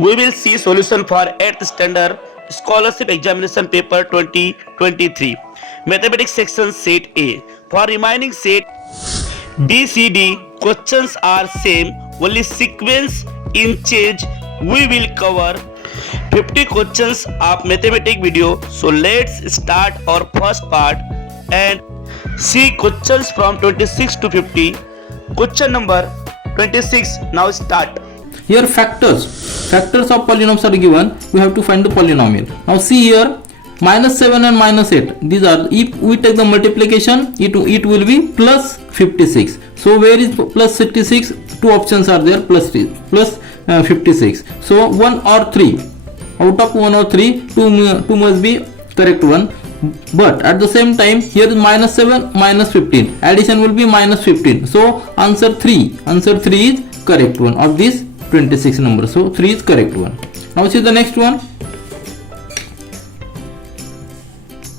We will see solution for 8th standard scholarship examination paper 2023 mathematics section set A. For remaining set B, C, D questions are same, only sequence in change. We will cover 50 questions of mathematics video. So let's start our first part and see questions from 26 to 50. Question number 26 now start. Here factors of polynomials are given. We have to find the polynomial. Now see here, -7 and -8. These are, if we take the multiplication, it will be plus 56. So where is plus 66? Two options are there, plus 56. So 1 or 3. Out of 1 or 3, 2 must be correct one. But at the same time, here is -7, -15. Addition will be -15. So answer 3. Answer 3 is correct one of this 26 number. So 3 is correct one. Now see the next one.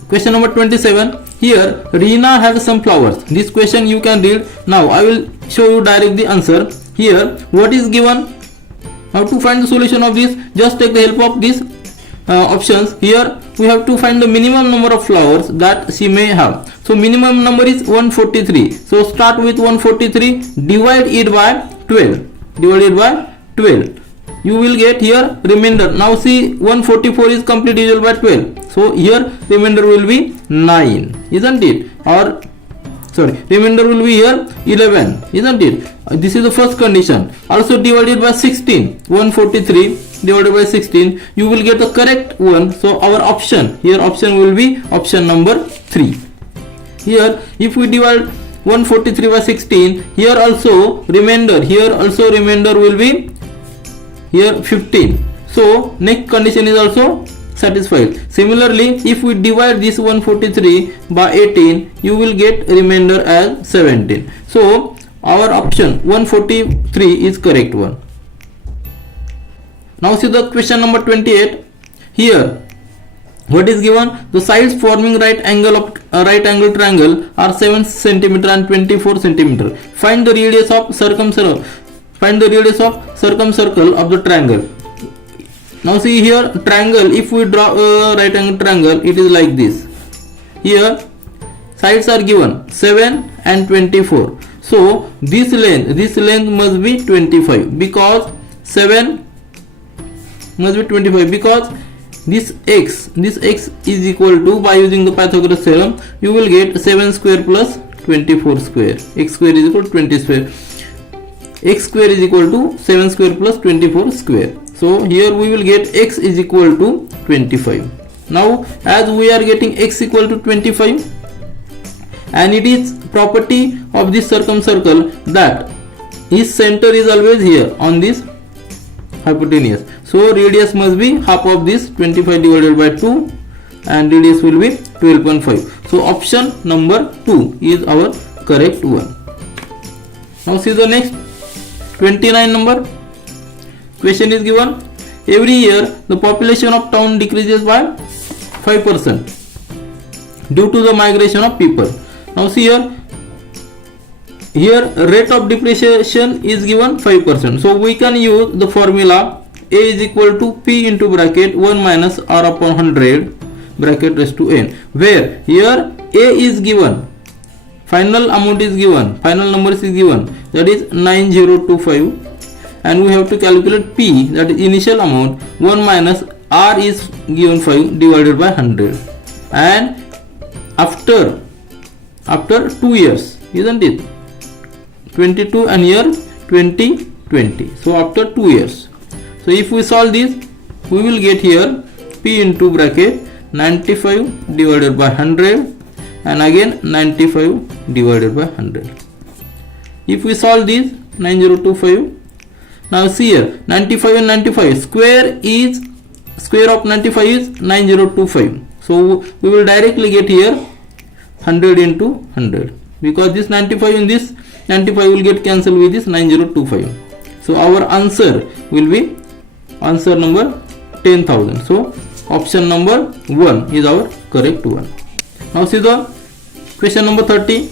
Question number 27. Here Reena has some flowers. This question you can read. Now I will show you direct the answer. Here what is given. How to find the solution of this? Just take the help of these options. Here we have to find the minimum number of flowers that she may have. So minimum number is 143. So start with 143. Divide it by 12. Divide it by 12. You will get here remainder. Now see, 144 is complete divisible by 12. So here remainder will be 9, isn't it? Or sorry, remainder will be here 11, isn't it? This is the first condition. Also divided by 16. 143 divided by 16. You will get the correct one. So our option here, option will be option number 3. Here if we divide 143 by 16, here also remainder. Here also remainder will be here 15. So next condition is also satisfied. Similarly, if we divide this 143 by 18, you will get remainder as 17. So our option 143 is correct one. Now see the question number 28. Here what is given? The sides forming right angle triangle are 7 cm and 24 cm. Find the radius of circumcircle. Find the radius of circumcircle of the triangle. Now see here triangle. If we draw a right angle triangle, it is like this. Here sides are given 7 and 24. So this length must be 25 because 7 must be 25 because this x is equal to, by using the Pythagoras theorem, you will get 7 square plus 24 square. X square is equal to 20 square. X square is equal to 7 square plus 24 square. So here we will get x is equal to 25. Now as we are getting x equal to 25, and it is property of this circumcircle that its center is always here on this hypotenuse. So radius must be half of this 25 divided by 2, and radius will be 12.5. So option number 2 is our correct one. Now see the next 29 number. Question is given. Every year the population of town decreases by 5% due to the migration of people. Now see here rate of depreciation is given 5%. So we can use the formula A is equal to P into bracket 1 minus R upon 100 bracket raised to n, where here A is given, final amount is given, final numbers is given, that is 9025, and we have to calculate P, that is initial amount. 1 minus R is given 5 divided by 100, and after 2 years, isn't it? 22 and year 2020. So after 2 years. So if we solve this, we will get here P into bracket 95 divided by 100, and again 95 divided by 100. If we solve this, 9025. Now see here 95 and 95, square of 95 is 9025. So we will directly get here 100 into 100, because this 95 in this 95 will get cancelled with this 9025. So our answer will be answer number 10,000. So option number 1 is our correct one. Now see the question number 30.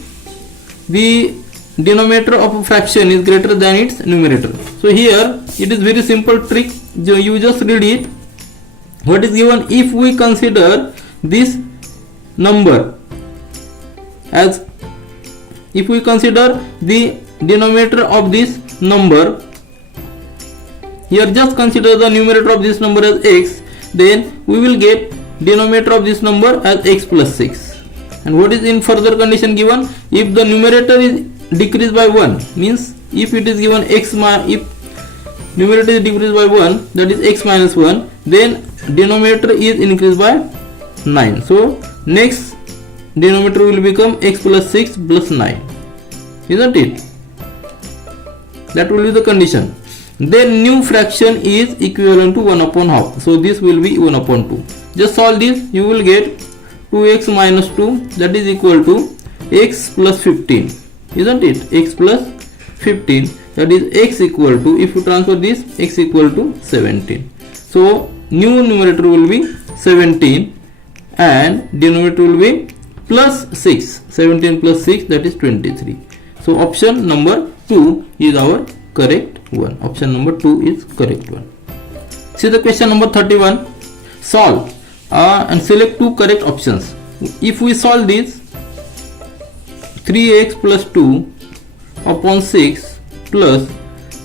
The denominator of a fraction is greater than its numerator. So here it is very simple trick. you just read it. What is given? If we consider this number as, if we consider the denominator of this number, here just consider the numerator of this number as x, then we will get denominator of this number as x plus 6. And what is in further condition given? If the numerator is decreased by 1, means if it is given x, if numerator is decreased by 1, that is x minus 1, then denominator is increased by 9. So next denominator will become x plus 6 plus 9, isn't it? That will be the condition. Then new fraction is equivalent to 1 upon half. So this will be 1 upon 2. Just solve this, you will get 2x minus 2, that is equal to x plus 15, isn't it? X plus 15, that is x equal to, if you transfer this, x equal to 17. So new numerator will be 17 and denominator will be plus 6. 17 plus 6, that is 23. So option number 2 is our correct one. Option number 2 is correct one. See the question number 31. Solve and select two correct options. If we solve this, 3x plus 2 upon 6 plus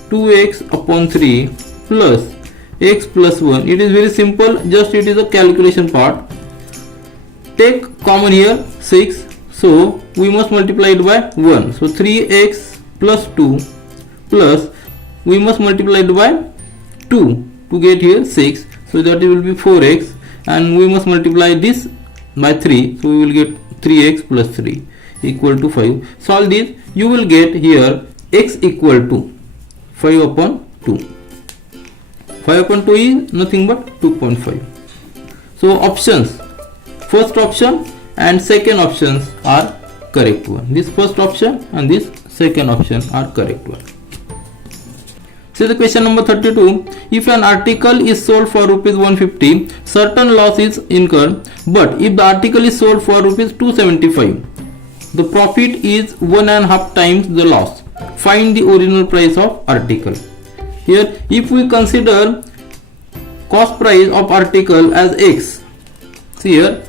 2x upon 3 plus x plus 1, it is very simple, just it is a calculation part. Take common here 6, so we must multiply it by 1. So 3x plus 2 plus, we must multiply it by 2 to get here 6, so that it will be 4x, and we must multiply this by 3, so we will get 3x plus 3 equal to 5. Solve this, you will get here x equal to 5 upon 2. 5 upon 2 is nothing but 2.5. So options, first option and second options are correct one. This first option and this second option are correct one. See the question number 32. If an article is sold for rupees 150, certain loss is incurred, but if the article is sold for rupees 275, the profit is 1.5 times the loss. Find the original price of article. Here, if we consider cost price of article as x, see here,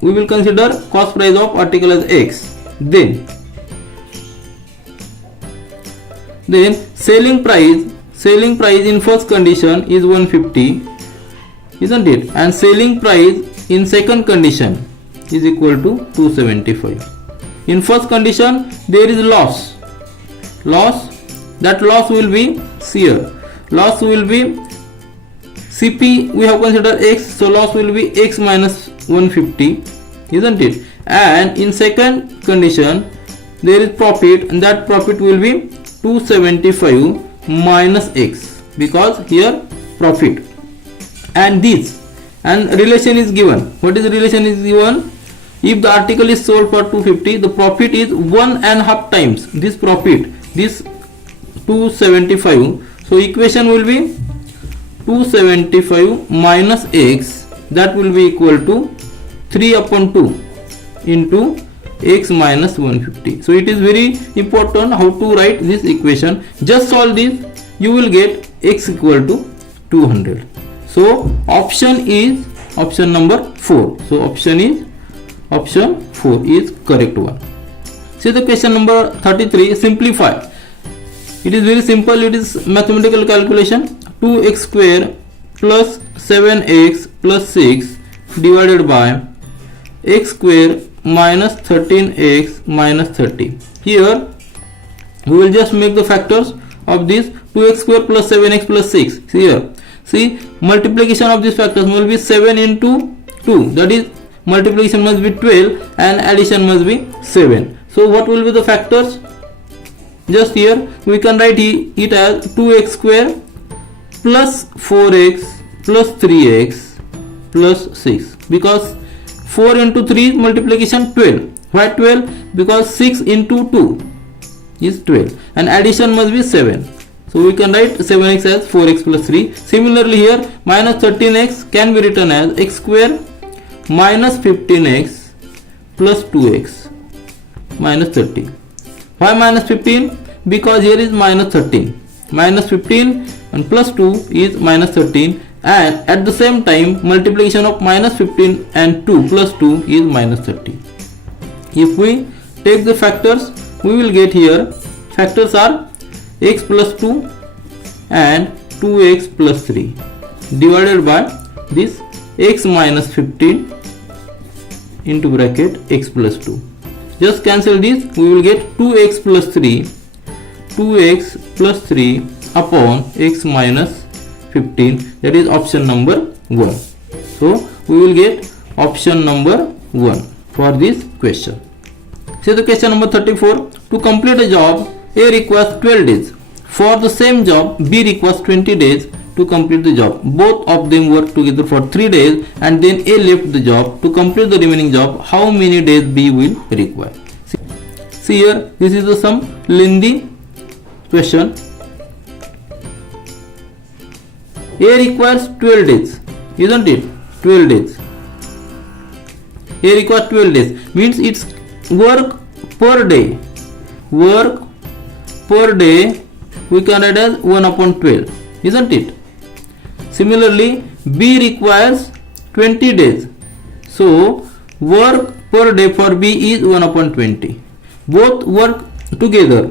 we will consider cost price of article as x. Then selling price in first condition is 150, isn't it? And selling price in second condition is equal to 275. In first condition there is loss. That loss will be here. Loss will be CP, we have considered x, so loss will be x minus 150, isn't it? And in second condition there is profit, and that profit will be 275 minus x, because here profit, and this, and relation is given. What is the relation is given? If the article is sold for 250, the profit is 1.5 times this profit, this 275. So equation will be 275 minus x, that will be equal to 3 upon 2 into x minus 150. So it is very important how to write this equation. Just solve this, you will get x equal to 200. So option is option number 4. So option 4 is correct one. See the question number 33. Simplify. It is very simple. It is mathematical calculation. 2x square plus 7x plus 6 divided by x square minus 13x minus 30. Here we will just make the factors of this. 2x square plus 7x plus 6. Here, see, multiplication of these factors will be 7 into 2, that is multiplication must be 12 and addition must be 7. So what will be the factors? Just here we can write it as 2x square plus 4x plus 3x plus 6, because 4 into 3 is multiplication 12. Why 12? Because 6 into 2 is 12 and addition must be 7. So we can write 7x as 4x plus 3. Similarly here minus 13x can be written as x square minus 15x plus 2x minus 30. Why minus 15? Because here is minus 13. Minus 15 and plus 2 is minus 13, and at the same time multiplication of minus 15 and 2 plus 2 is minus 30. If we take the factors, we will get here factors are x plus 2 and 2x plus 3 divided by this x minus 15 into bracket x plus 2. Just cancel this, we will get 2x plus 3 upon x minus 15, that is option number 1. So we will get option number 1 for this question. See the question number 34. To complete a job, A requires 12 days. For the same job, B requires 20 days to complete the job. Both of them work together for 3 days and then A left the job. To complete the remaining job, how many days B will require? See here, this is some lengthy question. A requires 12 days, isn't it? 12 days. A requires 12 days means it's work per day. Work per day we can write as 1 upon 12, isn't it? Similarly, B requires 20 days. So work per day for B is 1 upon 20. Both work together.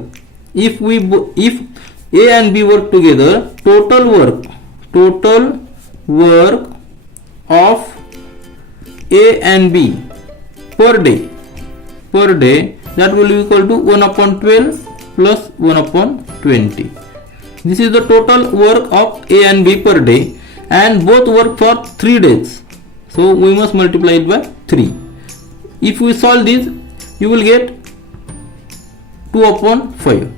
If A and B work together, total work of A and B per day that will be equal to 1 upon 12 plus 1 upon 20. This is the total work of A and B per day, and both work for 3 days. So we must multiply it by 3. If we solve this, you will get 2 upon 5.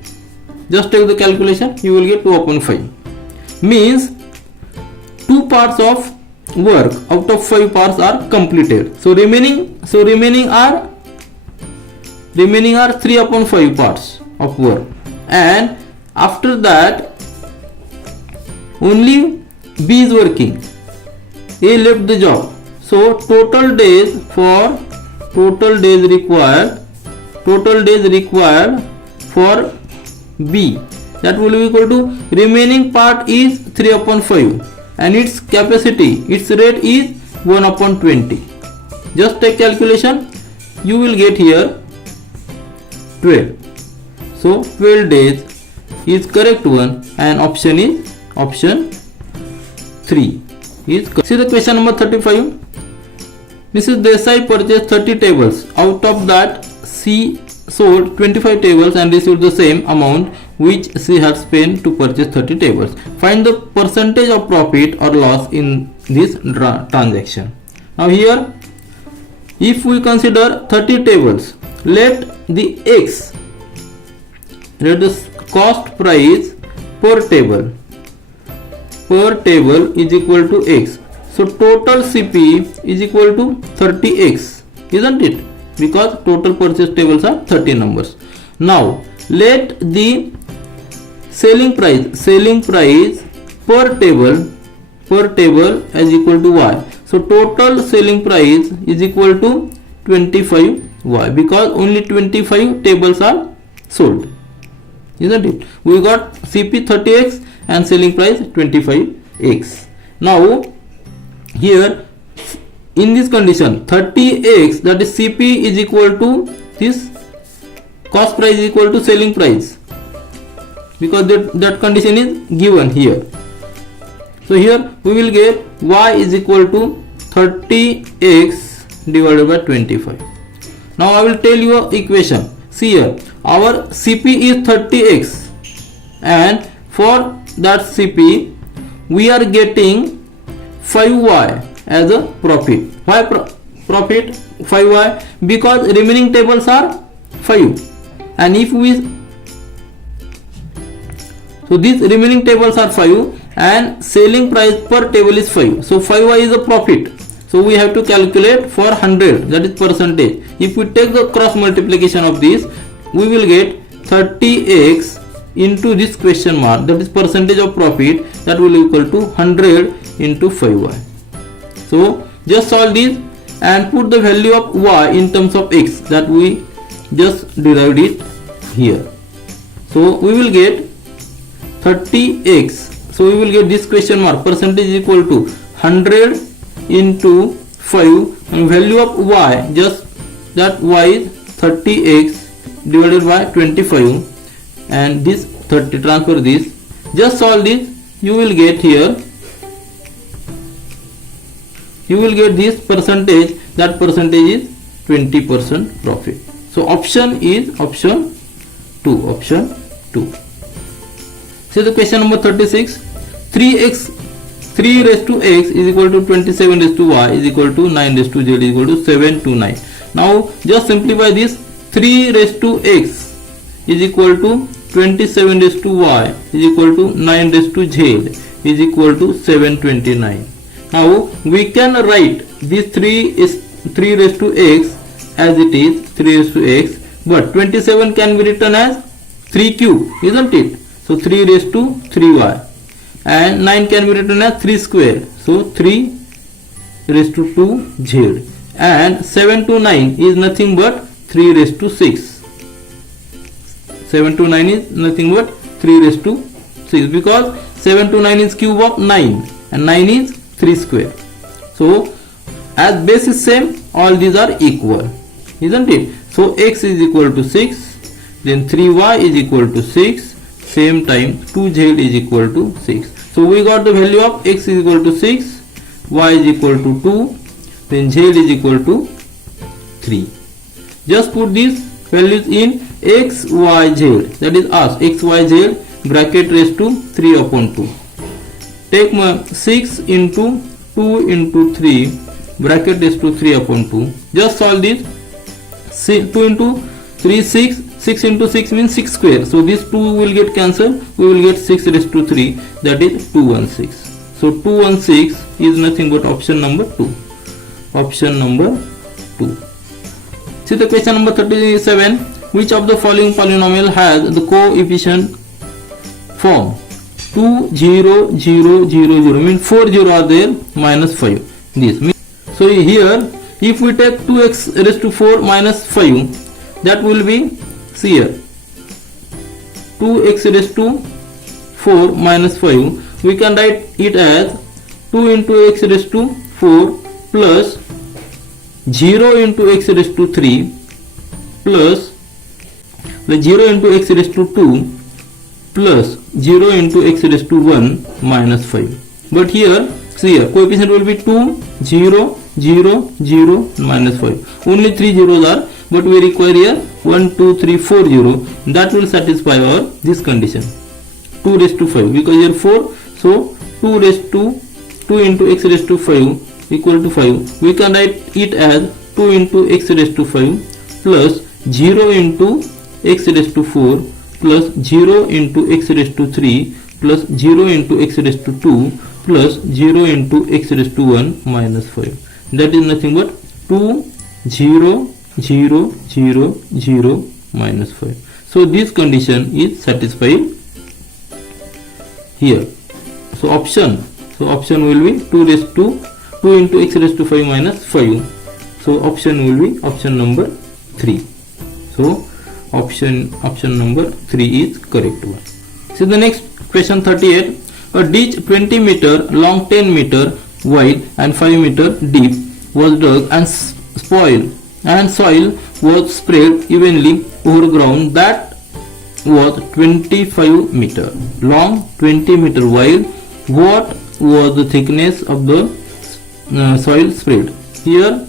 Just take the calculation, you will get 2 upon 5. Means 2 parts of work out of 5 parts are completed. So remaining are 3 upon 5 parts of work, and after that only B is working. A left the job. So total days required for B, that will be equal to remaining part is 3 upon 5 and its capacity, its rate is 1 upon 20. Just take calculation, you will get here 12. So 12 days is correct one, and option is option 3 is correct. See the question number 35. Mrs. Desai purchased 30 tables. Out of that, she sold 25 tables and received the same amount which she had spent to purchase 30 tables. Find the percentage of profit or loss in this transaction. Now here, if we consider 30 tables, let the cost price per table is equal to x. So total CP is equal to 30x, isn't it? Because total purchase tables are 30 numbers. Now let the selling price per table is equal to y. So total selling price is equal to 25y, because only 25 tables are sold, isn't it? We got CP 30x and selling price 25x. Now here in this condition 30x, that is CP is equal to this cost price is equal to selling price, because that condition is given here. So here we will get y is equal to 30x divided by 25. Now I will tell you an equation. See here, our CP is 30x, and for that CP we are getting 5y as a profit. Why profit 5y? Because remaining tables are 5, and if we, so these remaining tables are 5 and selling price per table is 5, so 5y is a profit. So we have to calculate for 100, that is percentage. If we take the cross multiplication of this, we will get 30x into this question mark, that is percentage of profit, that will equal to 100 into 5y. So just solve this and put the value of y in terms of x, that we just derived it here. So we will get 30x So we will get this question mark, percentage is equal to 100 into 5 and value of y, just that y is 30x divided by 25 and this 30, transfer this, just solve this, you will get here, you will get this percentage, that percentage is 20% profit. So option is option 2, option 2. See the question number 36, 3 raised to x is equal to 27 raised to y is equal to 9 raised to z is equal to 7 to 9. Now just simplify this, 3 raised to x is equal to 27 raised to y is equal to 9 raised to z is equal to 729. Now we can write this 3 raised to x as it is, 3 raised to x, but 27 can be written as 3 cube, isn't it? So 3 raised to 3y and 9 can be written as 3 square, so 3 raised to 2z, and 7 to 9 is nothing but 3 raised to 6. 7 to 9 is nothing but 3 raised to 6, because 7 to 9 is cube of 9 and 9 is 3 square. So as base is same, all these are equal, isn't it? So x is equal to 6, then 3y is equal to 6, same time 2z is equal to 6. So we got the value of x is equal to 6, y is equal to 2, then z is equal to 3. Just put these values in x, y, z, that is us, x, y, z, bracket raised to 3 upon 2. Take 6 into 2 into 3, bracket raised to 3 upon 2. Just solve this. 2 into 3, 6. 6 into 6 means 6 square. So this 2 will get cancelled. We will get 6 raised to 3, that is 216. So 216 is nothing but option number 2. Option number 2. See the question number 37. Which of the following polynomial has the coefficient form 2, 0, 0, 0, 0, means 4 0 are there, minus 5. This means, so here if we take 2x raised to 4 minus 5, that will be, see here, 2x raised to 4 minus 5, we can write it as 2 into x raised to 4 plus 0 into x raised to 3 plus the 0 into x raised to 2 plus 0 into x raised to 1 minus 5. But here, see here, coefficient will be 2, 0, 0, 0, minus 5. Only 3 zeros are, but we require here 1, 2, 3, 4 0. That will satisfy our this condition. 2 raised to 5, because here 4, so 2 raised to 2 into x raised to 5 equal to 5. We can write it as 2 into x raised to 5 plus 0 into x raised to 4 plus 0 into x raised to 3 plus 0 into x raised to 2 plus 0 into x raised to 1 minus 5. That is nothing but 2, 0, 0, 0, 0, minus 5. So this condition is satisfied here. So option will be 2 raised to 2 into x raised to 5 minus 5. So option will be option number 3. So option number 3 is correct one. See the next question 38. A ditch 20 meter long, 10 meter wide and 5 meter deep was dug and soil was spread evenly over ground that was 25 meter long, 20 meter wide. What was the thickness of the soil spread? Here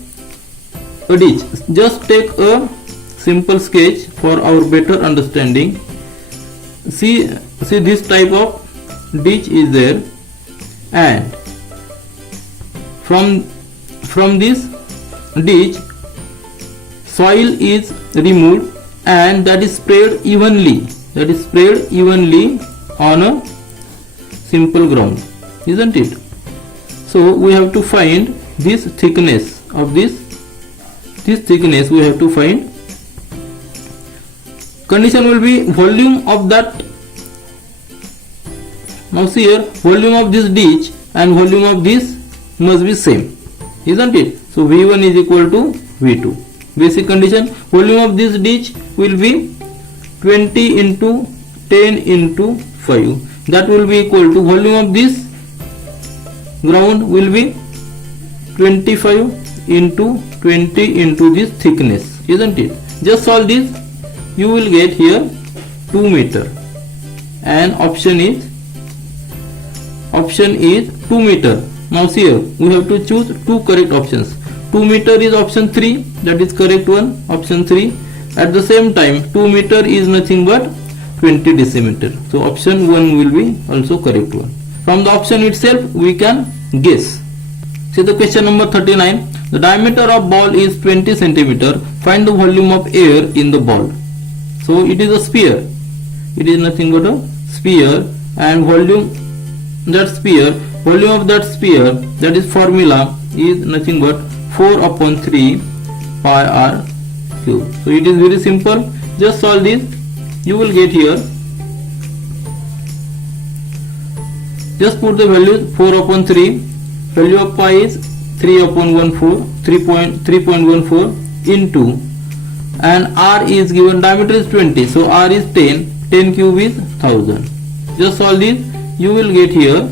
a ditch. Just take a simple sketch for our better understanding. See this type of ditch is there, and from this ditch soil is removed and that is spread evenly on a simple ground, isn't it? So we have to find this thickness of this thickness we have to find. Condition will be volume of that. Now see here, volume of this ditch and volume of this must be same, isn't it? So V1 is equal to V2. Basic condition, volume of this ditch will be 20 into 10 into 5. that will be equal to volume of this ground will be 25 into 20 into this thickness, isn't it? Just solve this, you will get here 2 meter, and option is 2 meter. Now see here, we have to choose two correct options. 2 meter is option 3, that is correct one, option 3. At the same time 2 meter is nothing but 20 decimeter, so option 1 will be also correct one. From the option itself we can guess. See the question number 39. The diameter of ball is 20 centimeter. Find the volume of air in the ball. So it is a sphere. It is nothing but a sphere, and volume of that sphere, that is formula, is nothing but 4 upon 3 pi r cube. So it is very simple. Just solve this. You will get here. Just put the values 4 upon 3. Value of pi is 3 upon 3.14 into, and r is given, diameter is 20, so r is 10 cube is 1000. Just solve this, you will get here,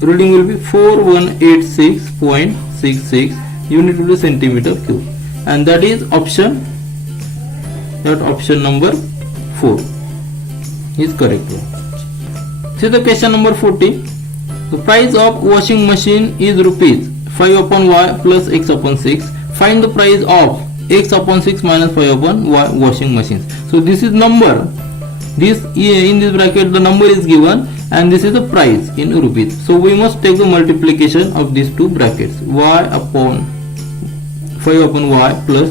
reading will be 4186.66 unit will be centimeter cube, and that is option number 4 is correct one. See the question number 40. The price of washing machine is rupees 5 upon y plus x upon 6. Find the price of x upon 6 minus 5 upon y washing machines. So this is number. This in this bracket the number is given, and this is the price in rupees. So we must take the multiplication of these two brackets. Y upon 5 upon y plus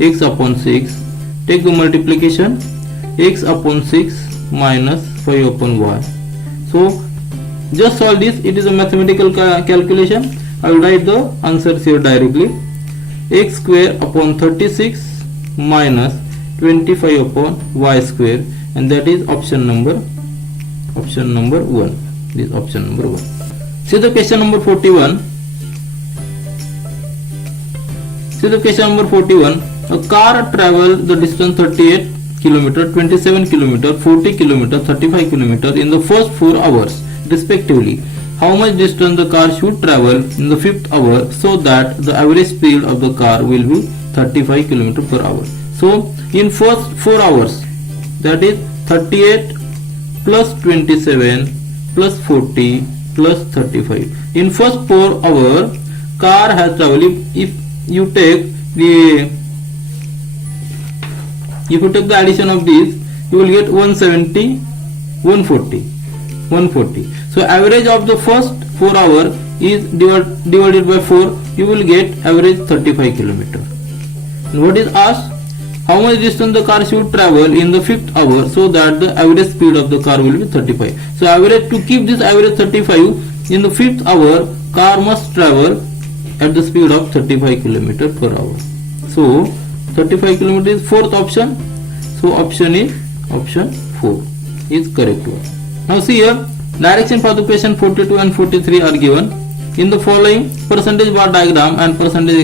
x upon 6. Take the multiplication, x upon 6 minus 5 upon y. So just solve this. It is a mathematical calculation. I will write the answers here directly. X square upon 36 minus 25 upon y square, and that is option number 1. This is option number 1. See the question number 41. See the question number 41. A car travels the distance 38 km, 27 km, 40 km, 35 km in the first 4 hours respectively. How much distance the car should travel in the 5th hour so that the average speed of the car will be 35 km per hour. So in first 4 hours, that is 38 plus 27 plus 40 plus 35. In first 4 hours, car has traveled. If you take the addition of these, you will get 170, 140. So average of the first 4 hours is divided by 4. You will get average 35 km. And what is asked? How much distance the car should travel in the 5th hour so that the average speed of the car will be 35. So average, to keep this average 35 in the 5th hour, car must travel at the speed of 35 km per hour. So 35 km is fourth option. So option 4 is correct one. Now see here, direction for the question 42 and 43 are given. In the following percentage bar diagram and percentage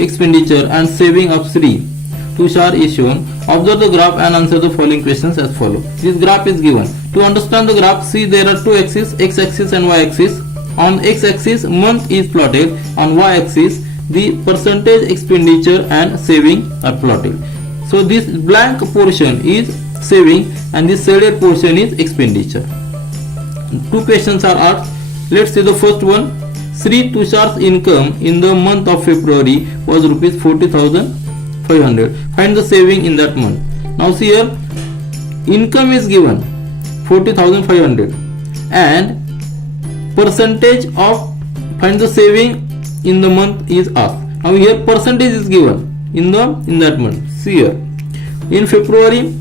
expenditure and saving of Sri Tushar is shown. Observe the graph and answer the following questions as follows. This graph is given. To understand the graph, see there are two axes, x axis and y axis. On x axis, month is plotted. On y axis, the percentage expenditure and saving are plotted. So this blank portion is saving and this shaded portion is expenditure. Two questions are asked. Let's see the first one. Sri Tushar's income in the month of February was rupees 40,500. Find the saving in that month. Now see here, income is given 40,500 and percentage of find the saving in the month is asked. Now here percentage is given in that month. See here, in February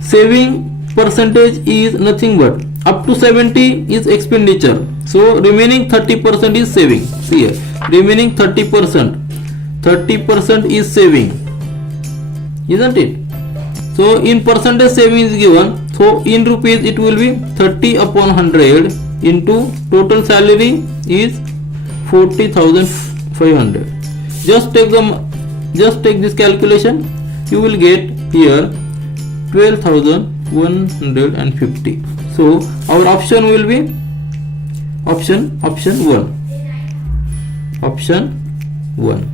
saving percentage is nothing but up to 70 is expenditure. So remaining 30% is saving. See here, remaining 30% is saving, isn't it? So in percentage saving is given. So in rupees it will be 30 upon 100 into total salary is 40,500. Just take this calculation. You will get here 12,150. So our option will be option 1. Option 1.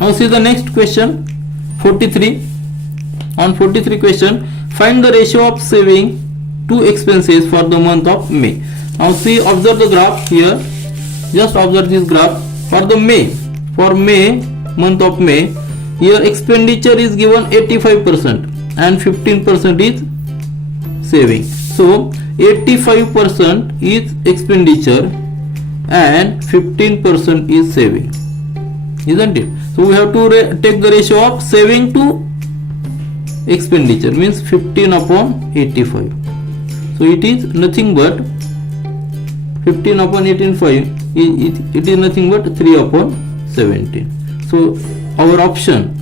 Now see the next question, 43. On 43 question, find the ratio of saving to expenses for the month of May. Now see, observe the graph here. Just observe this graph. For the month of May, here expenditure is given 85% and 15% is saving. So 85% is expenditure and 15% is saving, isn't it? So we have to take the ratio of saving to expenditure, means 15 upon 85. So it is nothing but 15 upon 85, it is nothing but 3 upon 17. So our option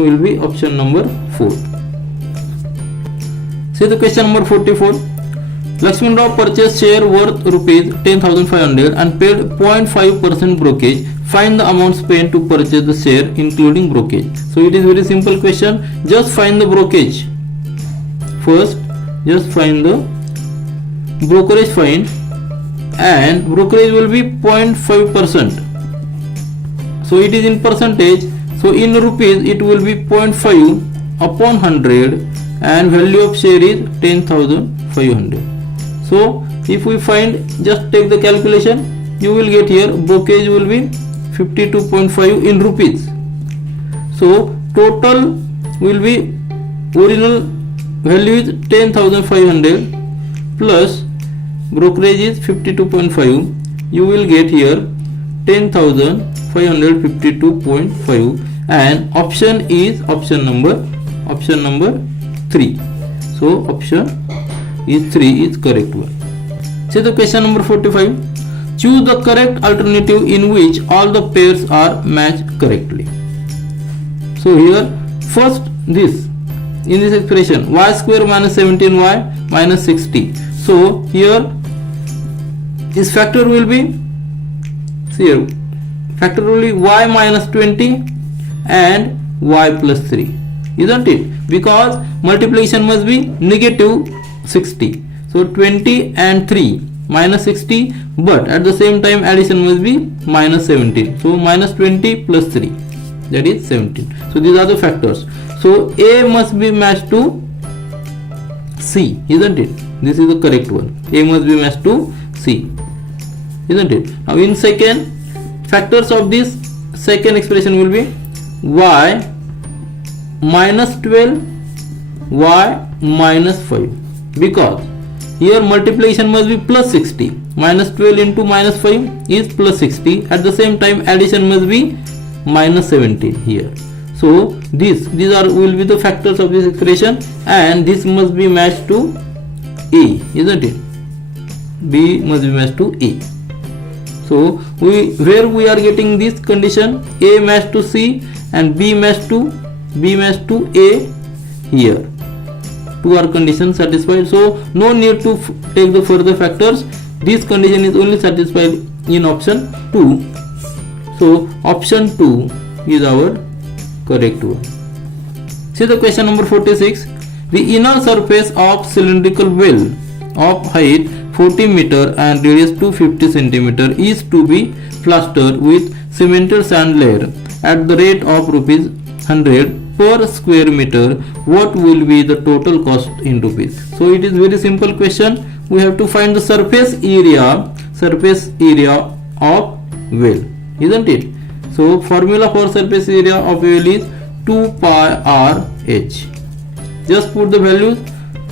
will be option number 4. See the question number 44. Lakshman Rao purchased share worth rupees 10,500 and paid 0.5% brokerage. Find the amount spent to purchase the share including brokerage. So it is very simple question. Just find the brokerage. First, just find the brokerage, and brokerage will be 0.5%. So it is in percentage. So in rupees it will be 0.5 upon 100 and value of share is 10,500. So if we find, just take the calculation, you will get here brokerage will be 52.5 in rupees. So total will be, original value is 10,500 plus brokerage is 52.5. You will get here 10,552.5 and option is option number 3. So option is 3 is correct one. See the question number 45. Choose the correct alternative in which all the pairs are matched correctly. So here first, this in this expression y square minus 17y minus 60. So here this factor will be, see here, factor will be y minus 20 and y plus 3, isn't it? Because multiplication must be negative 60. So 20 and 3 minus 60, but at the same time addition must be minus 17. So minus 20 plus 3, that is 17. So these are the factors. So A must be matched to C, isn't it? This is the correct one. A must be matched to C, isn't it? Now in second, factors of this second expression will be y minus 12, y minus 5, because here multiplication must be plus 60. Minus 12 into minus 5 is plus 60. At the same time addition must be minus 17 here. So these will be the factors of this expression, and this must be matched to A, isn't it? B must be matched to A. So where we are getting this condition, A matched to C and B matched to A here. Two are conditions satisfied. So no need to take the further factors. This condition is only satisfied in option 2. So option 2 is our correct one. See the question number 46. The inner surface of cylindrical well of height 40 meter and radius 250 centimeter is to be plastered with cemented sand layer at the rate of rupees 100 per square meter. What will be the total cost in rupees? So it is very simple question. We have to find the surface area of well, isn't it? So formula for surface area of well is 2 pi r h. Just put the values.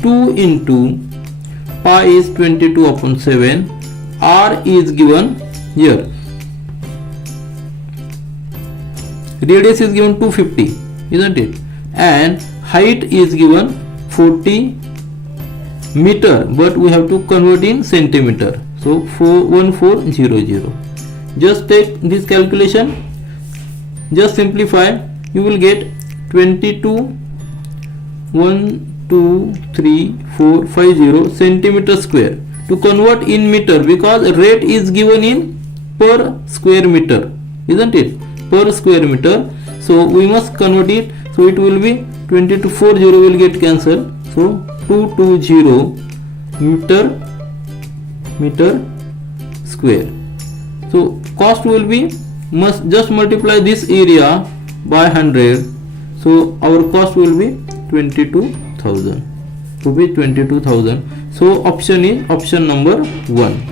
2 into pi is 22 upon 7. R is given here. Radius is given 250, isn't it? And height is given 40 meter, but we have to convert in centimeter. So 1400. Just take this calculation, just simplify, you will get 22,123,450 centimeter square. To convert in meter, because rate is given in per square meter, isn't it? Per square meter. So we must convert it. So it will be 20 to 4 0 will get cancelled. So 220 meter square. So cost will be, must just multiply this area by 100. So our cost will be 22,000. Rupees 22,000. So option is option number 1.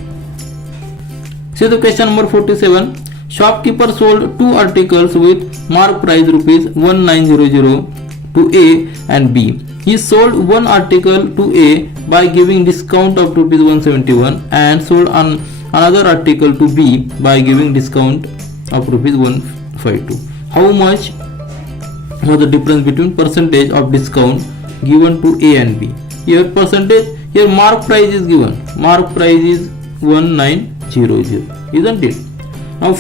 See the question number 47. Shopkeeper sold two articles with mark price rupees 1900 to A and B. He sold one article to A by giving discount of rupees 171 and sold another article to B by giving discount of rupees 152. How much was the difference between percentage of discount given to A and B? Here percentage, here mark price is given. Mark price is 1900, isn't it? Now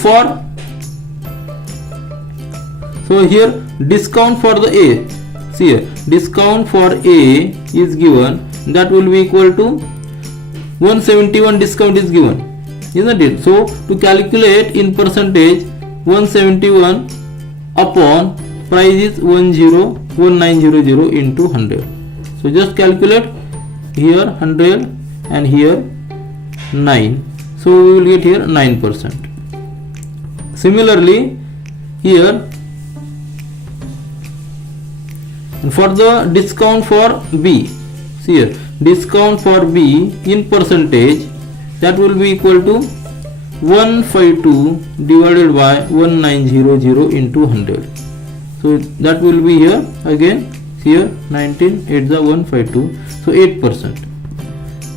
so here discount for the A. See here, discount for A is given, that will be equal to 171 discount is given, isn't it? So to calculate in percentage, 171 upon price is 1900 into 100. So just calculate here 100 and here 9. So we will get here 9%. Similarly here, for the discount for B, see here, discount for B in percentage, that will be equal to 152 divided by 1900 into 100. So that will be here again, here 19 8 the 152, so 8%.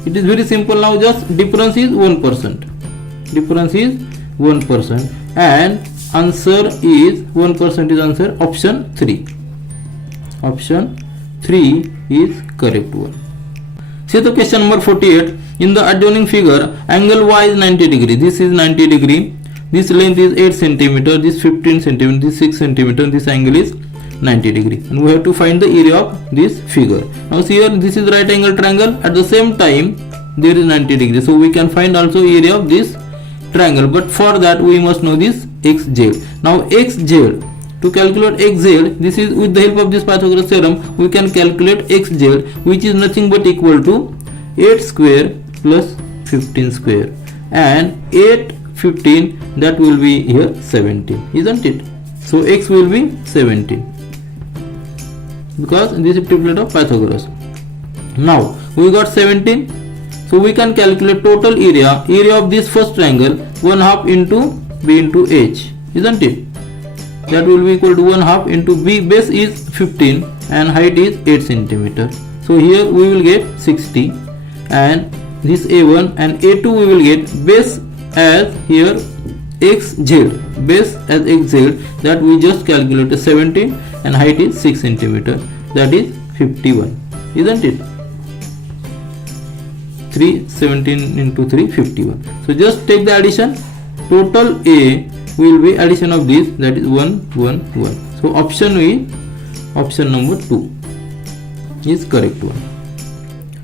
It is very simple. Now just difference is 1%. Difference is 1%, and answer is 1% is answer option 3. Option 3 is correct one. See the question number 48. In the adjoining figure, angle Y is 90 degree. This is 90 degree. This length is 8 centimeter. This 15 centimeter. This 6 centimeter. This angle is 90 degree. And we have to find the area of this figure. Now see here, this is right angle triangle. At the same time, there is 90 degree. So we can find also area of this triangle. But for that, we must know this XZ. Now XZ. To calculate XZ, this is with the help of this Pythagoras theorem, we can calculate XZ, which is nothing but equal to 8 square plus 15 square, and 8 15, that will be here 17, isn't it? So X will be 17 because this is triplet of Pythagoras. Now we got 17, so we can calculate total area of this first triangle, 1/2 into B into H, isn't it? That will be equal to 1/2 into B. Base is 15 and height is 8 centimeter. So here we will get 60, and this A1 and A2 we will get base as here XZ, base as XZ, that we just calculated 17, and height is 6 centimeter, that is 51, isn't it? 17 into 3 51. So just take the addition. Total A will be addition of this, that is 1 1 1. So option number 2 is correct one.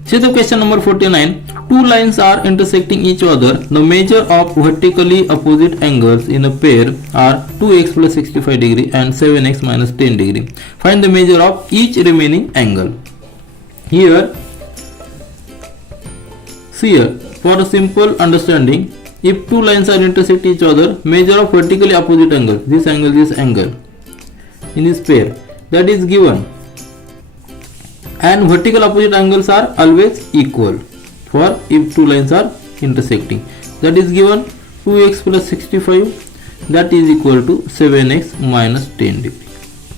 See the question number 49. Two lines are intersecting each other. The measure of vertically opposite angles in a pair are 2x plus 65 degree and 7x minus 10 degree. Find the measure of each remaining angle. Here, see here, for a simple understanding, if two lines are intersect each other, measure of vertically opposite angle, this angle in this pair, that is given, and vertical opposite angles are always equal for if two lines are intersecting. That is given 2x plus 65, that is equal to 7x minus 10 degree,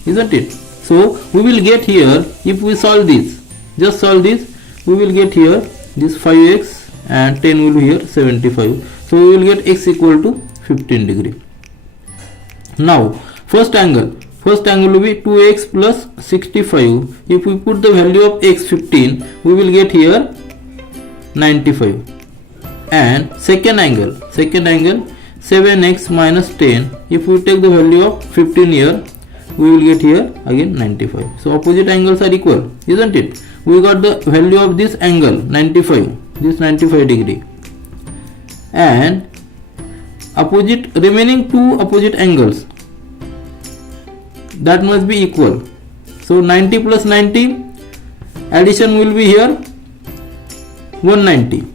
isn't it? So we will get here, if we solve this, just solve this, we will get here this 5x and 10 will be here 75. So we will get x equal to 15 degree. Now first angle will be 2x plus 65. If we put the value of x 15, we will get here 95. And second angle 7x minus 10. If we take the value of 15 here, we will get here again 95. So opposite angles are equal, isn't it? We got the value of this angle 95, this 95 degree, and remaining two opposite angles, that must be equal. So 90 plus 90, addition will be here 190,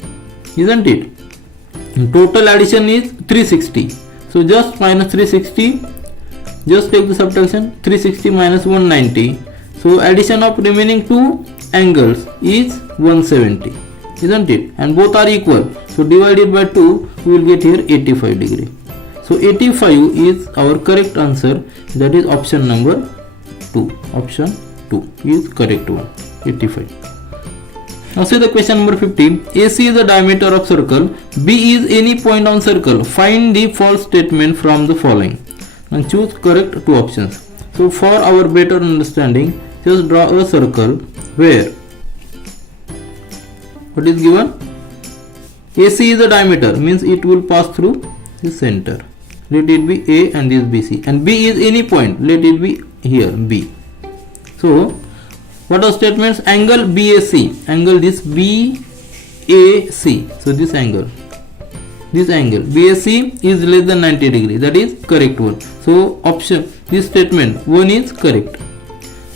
isn't it? Total addition is 360. So just minus 360, just take the subtraction, 360 minus 190. So addition of remaining two angles is 170, isn't it? And both are equal. So divided by 2, we will get here 85 degree. So 85 is our correct answer. That is option number 2. Option 2 is correct one. 85. Now see the question number 15. AC is the diameter of circle. B is any point on circle. Find the false statement from the following. And choose correct two options. So for our better understanding, just draw a circle where what is given? AC is the diameter, means it will pass through the center. Let it be A and this BC. And B is any point. Let it be here B. So what are statements? Angle BAC. Angle this BAC. So this angle BAC is less than 90 degree. That is correct one. So option, this statement 1 is correct.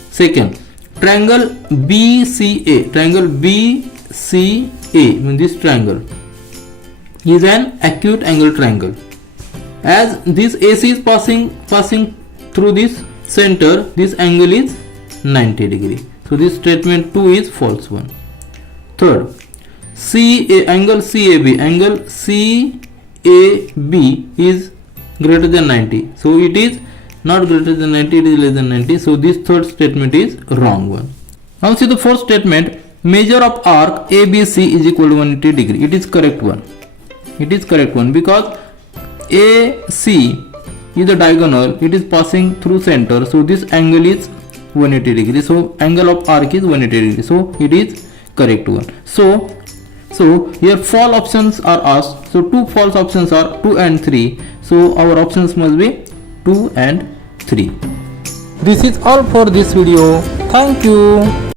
Second, triangle BCA. Triangle BCA, means this triangle is an acute angle triangle. As this AC is passing through this center, this angle is 90 degree. So this statement 2 is false one. Third, angle CAB. Angle CAB is greater than 90. So it is not greater than 90, it is less than 90. So this third statement is wrong one. Now see the fourth statement. Measure of arc ABC is equal to 180 degree. It is correct one. It is correct one because AC is the diagonal. It is passing through center. So this angle is 180 degree. So angle of arc is 180 degree. So it is correct one. So here false options are asked. So two false options are 2 and 3. So our options must be 2 and 3. This is all for this video. Thank you.